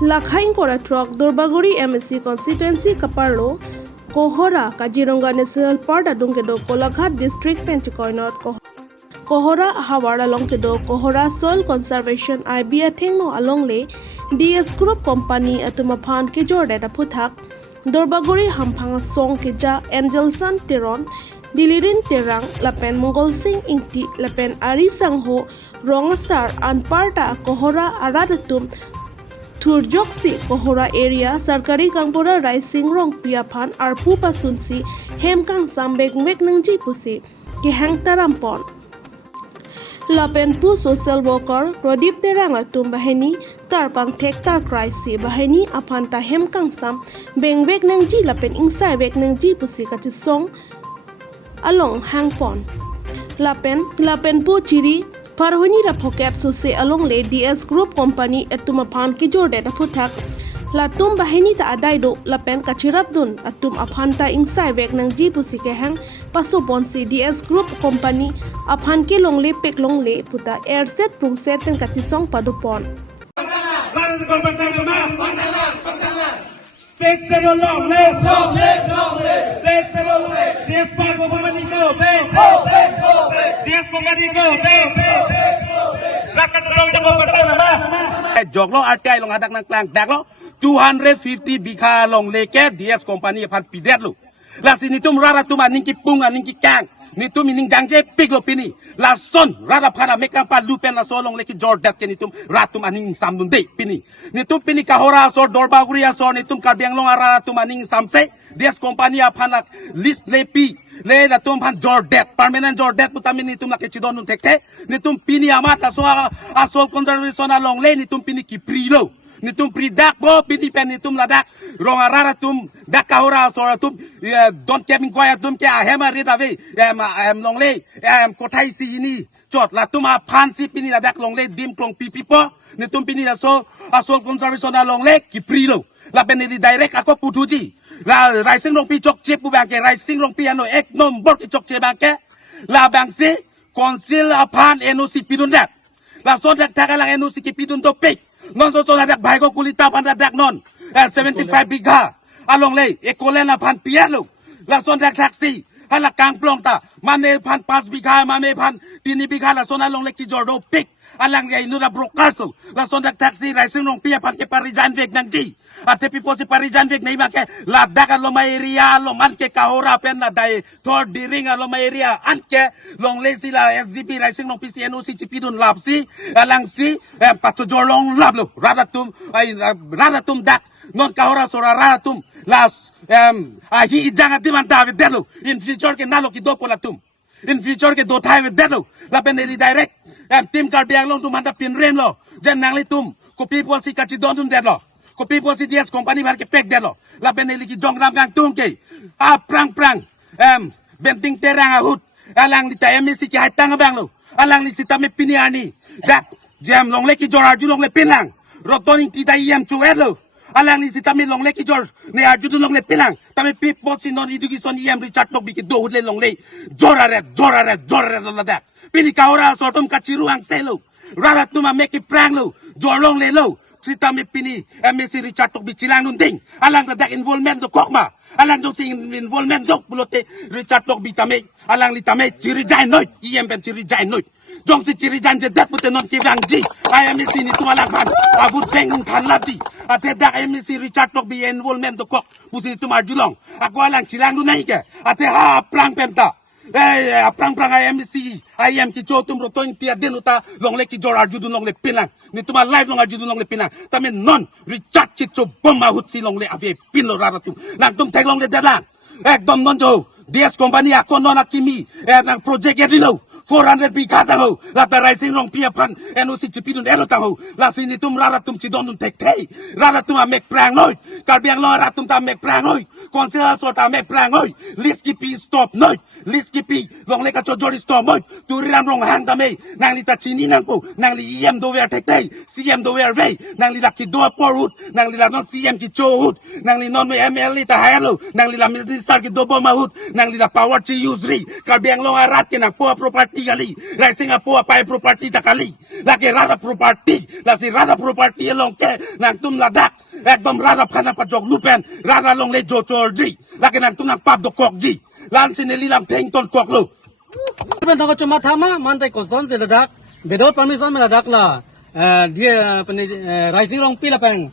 Lakhain kora truck Dorbaguri MSC constituency Kaparlo Kohora Kaziranga National Park adungkedo Kolaghat district Penchikoinot Kohora Hawar alongkedo Kohora Soil Conservation IBA Thengno alongle DS Group Company atumaphan ke jorde da puthak Dorbaguri Hamphang Song Keja Angelson Teron Dilirin Terang Lapen Mongol Singh Ingti Lapen Ari Sangho Rongasar Anparta Kohora Aradatum Turjoksi Kohora area Sarkari Kangpura Rising Rong Piaphan Arpu Pasunsi Hemkang Sambek Meknangji Pusi Ki Hang Tarampon Lapenpu Social Worker Pradip Teranga Tumbaheni Tarpang Tek Tar Kraisi Baheni Apanta Hemkang Sam Beng Vek Nangji Lapen Insai Vek Nangji Pusi Kachisong Along Hangpon Lapenpu Chiri Parhoni da Pokep Suse along le DS Group Company etumaphan ki jorde da puthak Latum baheni ta adaido lapen kachirapdun atum aphanta insai vek nang ji pusike hang paso bonsi DS Group Company aphan ke longle pek longle puta airset prungset ten kachisong padupon Joglo RTI long hadak nang klang daklo 250 bikha long leke DS company pan pidet lu la sinitum rara tuma ningki punga ningki kang nitum ning jangje piglo pini la son rara phana mekam pa lupen la solong leki jordat ke nitum ratum aning samdun de pini nitum pini kahora so dorbaguri so nitum karbiang long ara tum aning samse DS company phana list lepi le la tum phan jordat permanent jordat putami nitum la ke chidon nun tekte nitum pini amat la so asol conservation along le nitum pini ki prilo nitum pridak bo pini pen nitum ladak rong arara tum dak kahora so tum don't keming koya tum ke ahema ridave em long le kothai sini chot la tum a phan si pini ladak long le dim klong pipi po nitum pini la so asol conservation along le ki prilo la pen ni direct ako putuji la rising rong pi chok che pu bang ke rising rong pi ano ek nom bor ki chok che bang ke la bang si konsil aphan NOC pidun dak la so dak tagalang NOC ki pidun to pek non so dak bai ko kulita pan dak non 75 bigha along le ekolen aphan pialo la so dak taxi hala kang plong ta mane phan 5 bigha mame phan 3 bigha la so na long le ki jordo pek alang ya inu da broker so la so dak taxi rising rong pi pan ke parijan vek nang ji ate pipo si parijan vek nei ma ke la dak lo ma area lo man ke kahora pen na dai thor diring lo ma area an ke long le si la SGP rising rong PCNO si chipidun lab si alang si pato jorlong lab lo radatum dak non kahora so radatum las hi janga dimanta ve delo in future ke nalo ki do polatum in future ke do thai ve delo la pen direct tim kar biang long tu manda pin rem lo jan nang le tum ko people si kachi don dun delo ko people si DS company bhar ke pek delo la beneli ki jongram gang tung ke a prang benting terang ahut alang li ta MSC ki hatang bang lo alang li sita me piniani dak jam long le ki jor arju long le pinlang rotoni ti dai yam chu elo alang li sita me long le ki jor ne arju long le pinlang tame people si non education yam Richard tok bi ki do le long le jorare la dak pini ka ora sotum ka chiru ang selo rara tuma make prang lo jor long le lo sita me pini MSC Richard tok bichilang nunding alang dak involvement do kokma alang do sing involvement dok bulote Richard tok bitame alang li tame chiri jain noit pen chiri jain noit jong si chiri jain je dak pute non ki bang ji MSC ni tumala khan abut beng khan labdi ate dak MSC Richard tok bi involvement do kok pusi tumar julong aku alang chilang nu nai ke ate ha prang penta prang MSC IM ki chotum roton tia denuta long le ki jor arjudun long le pinang ni tuma live long arjudun long le pinang tame non Richard ki cho bomma hutsi long le ave pin lo raratum nang tum thek long le dalang ekdom non jo DS company ako non akimi nang project edilo 400 bigha tang la ta rising rong pia pan NOC chipidun elo tang la sini tum raratum chi don nun tek thei raratum a mek prang noi karbiang lo raratum ta mek prang noi konsela so ta mek prang noi list ki pi stop noi list ki pi long le ka cho jori stop noi turiram rong hang ta me nang li ta chini nang pu nang li EM do ver tek thei CM do ver ve nang li la ki do por hut nang li la non CM ki cho hut nang li non me ML ta hello nang li la minister ki do boma hut nang li la power chi use ri karbiang lo arat ke nang po property property kali. Rising up pai property ta kali. Lagi rara property. Lasi rara property long ke nang tum ladak. Ekdom rara phana pa jog lupen. Rara long le jocor ji. Lagi nang tum nang pap do kok ji. Lan sineli lam teng ton kok lu. Ben toko cuma thama mantai ko zon je ladak without permission ladak la dia rising long pi la peng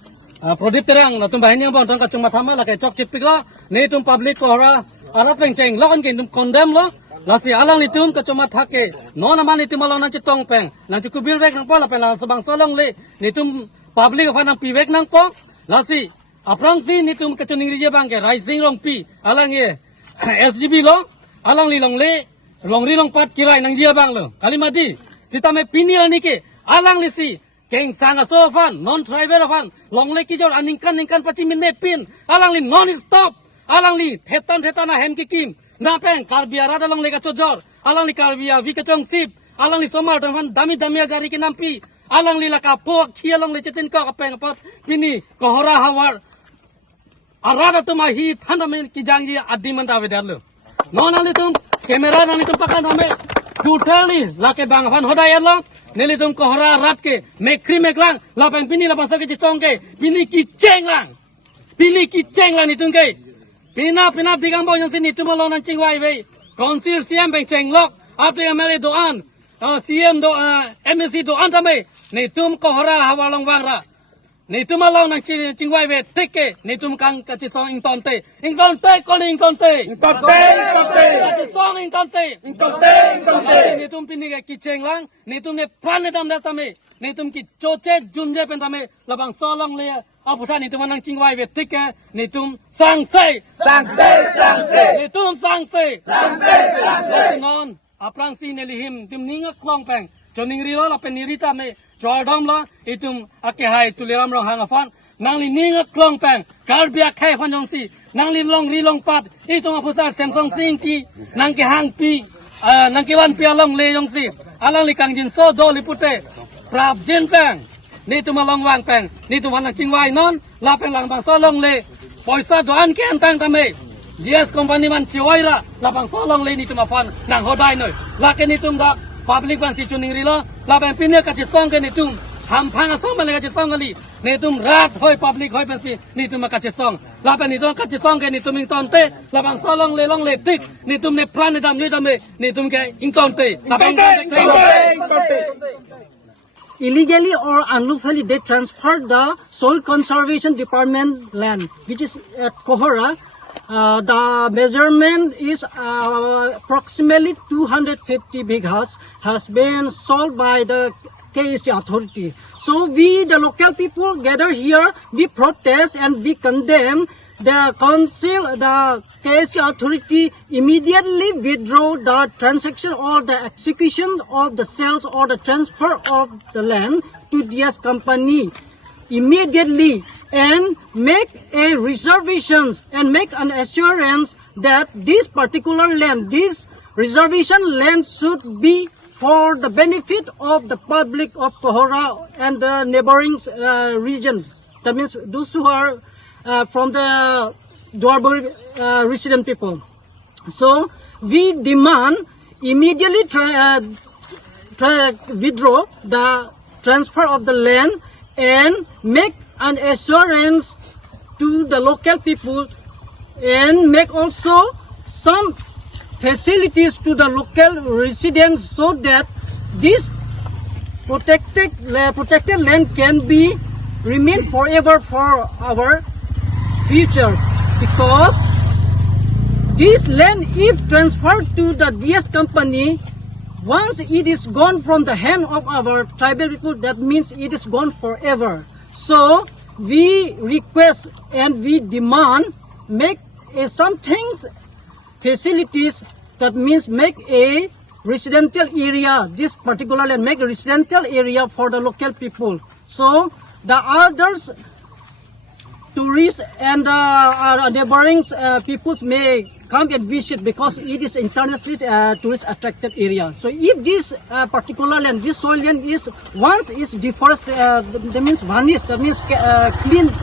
product terang la tum bahini bon ton ka cuma thama la ke chok chip la ne tum public ko ra arat peng cheng lo kan ke tum condemn lo la si alang ni tum ka cuma thake no na man ni tum along nang chitong peng nang chu bil vek nang pa la peng la sabang solong le ni tum public fa nang pi vek nang po la si aprang si ni tum ka chuning rije bang ke rising long pi alang ye SGB lo alang li long le long ri long pat kirai nang jia bang lo kalimati sita me pinil ni ke alang lisi keng sanga so fan non driver fan long le ki jor aningkan pachi min ne pin alang li non stop alang li thetan na hem ki kim na peng karbia ra long le ka chojor alang li karbia vi ka chong sip alang li somar fan dami gari ki nampi alang li la ka po khia long le chetin ka peng pat pini kohora hawar arada tuma hi thanda men ki jangji adiman da vedalo non ali tum kamera nani tum pakan hame totally lake bang fan hoda yalo neli tum kohora rat ke mekri meklang lapeng pini la basa ke chong ke pini ki cheng lang ni tum ke pina bigam bo yang sini tum lo nan ching wai ve konsil siam beng cheng lok apli amele doan CM do MSC doan tame ni tum kohora hawalong wang ra ni tum along nang ching wai ve teke ni tum kang ka chi song ing ton te ko ni ing ton te song ing ton te ni tum pini ke ki cheng lang ni tum ne pran ne dam da tame ni tum ki choche jumje pen tame labang solong le aputha ni tum nang ching wai ve teke ni tum sang se ni tum sang se non aprang si ne lihim tum ninga klong peng choning ri la pen ni rita me Jordan la itum ake hai tuliram rong hang afan nang li ninga klong pang karbia khai fan jong si nang li long ri long pat itum apusar Samsung sing ki nang ke hang pi nang ke wan pi along le jong si alang li kang jin so do li pute prap jin pang ni tum along wang pang ni tum wan ching wai non la pang lang bang so long le poisa doan ke antang tame GS company man chiwaira la bang so long le ni tum afan nang hodai noi la ke ni tum da public ban si chuning rilo la ban pinya ka chi song ke ni tum ham phang song ban le ka chi song ali ni tum rat hoi public hoi ban si ni tum ka chi song la ban ni tum ka chi song ke ni tum ing ton te la ban so long le tik ni tum ne pran dam ni dam ni tum ke ing ton te la ban illegally or unlawfully they transferred the soil conservation department land which is at Kohora. The measurement is approximately 250 bighas has been sold by the KSC authority. So we, the local people, gather here, we protest and we condemn the council, the KSC authority immediately withdraw the transaction or the execution of the sales or the transfer of the land to DS company immediately and make a reservations and make an assurance that this particular land, this reservation land should be for the benefit of the public of Kohora and the neighboring regions. That means those who are from the Dwarbori resident people. So we demand immediately withdraw the transfer of the land and make an assurance to the local people and make also some facilities to the local residents so that this protected land can be remain forever for our future, because this land, if transferred to the DS company, once it is gone from the hand of our tribal people, that means it is gone forever. So we request and we demand make some things facilities, that means make a residential area, this particular land, make a residential area for the local people. So the others tourists and neighboring peoples may come and visit because it is internationally tourist attracted area. So if this particular land, this soil land is once is deforested, that means vanished, that means cleaned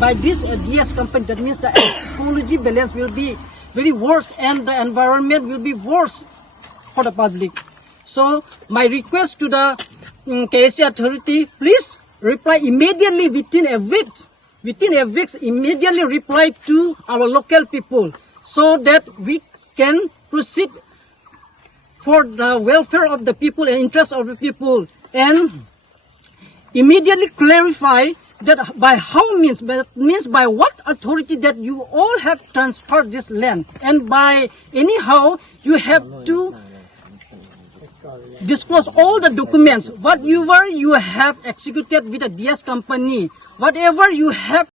by this DS company, that means the ecology balance will be very worse and the environment will be worse for the public. So my request to the KSA authority, please reply immediately within a week. Within a week, immediately reply to our local people so that we can proceed for the welfare of the people and interest of the people, and immediately clarify that by how means, by what authority that you all have transferred this land, and by anyhow you have to disclose all the documents, whatever you have executed with the DS company, whatever you have